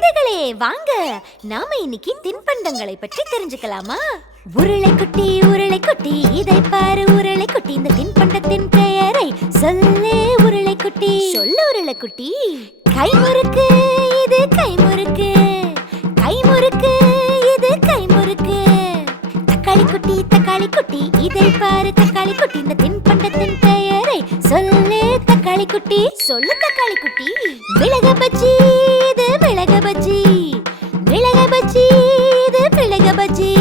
குழந்தைகளே வாங்க, நாம இன்னைக்கு தின்பண்டங்களை பற்றி தெரிஞ்சுக்கலாமா? உருளை குட்டி இதை பாரு உருளை குட்டி, இந்த தின்பண்டத்தின் பெயரை சொல்லு உருளை குட்டி. சொல்லு உருளை குட்டி. கைமுறுக்கு, இது கைமுறுக்கு. கைமுறுக்கு, இது கைமுறுக்கு. தக்காளி குட்டி இதை பாரு தக்காளி குட்டி, இந்த தின்பண்டத்தின் பெயரை சொல்லு தக்காளி குட்டி. சொல்லு தக்காளி குட்டி. மிளகு பஜ்ஜி, இது மிளகு பஜ்ஜி. மிளகு பஜ்ஜி, இது மிளகு பஜ்ஜி.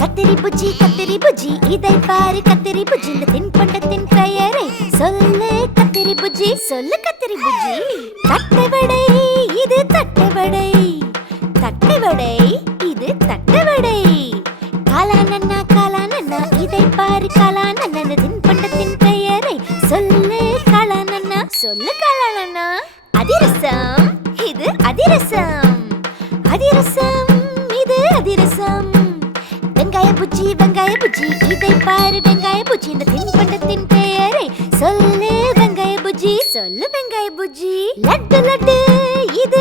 கத்திரி புஜ்ஜி இதை பாரு கத்திரி புஜ்ஜி, இந்த தின்பண்டத்தின் பெயரை சொல்லு கத்திரி புஜ்ஜி. சொல்லு கத்திரி புஜ்ஜி. தட்டை வடை, இது தட்டை வடை. தட்டை வடை, இது தட்டை வடை. காளானன்னா இதை பாரு காளானன்னா, இந்த தின்பண்டத்தின் பெயரை சொல்லு காளானன்னா. சொல்லு காளானன்னா. அதிரசம், இது அதிரசம். அதிரசம், இது அதிரசம். வெங்காய புஜ்ஜி இதை பாரு வெங்காய புஜ்ஜி, இந்த தின்பண்டத்தின் பெயரை சொல்லு வெங்காய புஜ்ஜி. சொல்லு வெங்காய புஜ்ஜி. லட்டு இது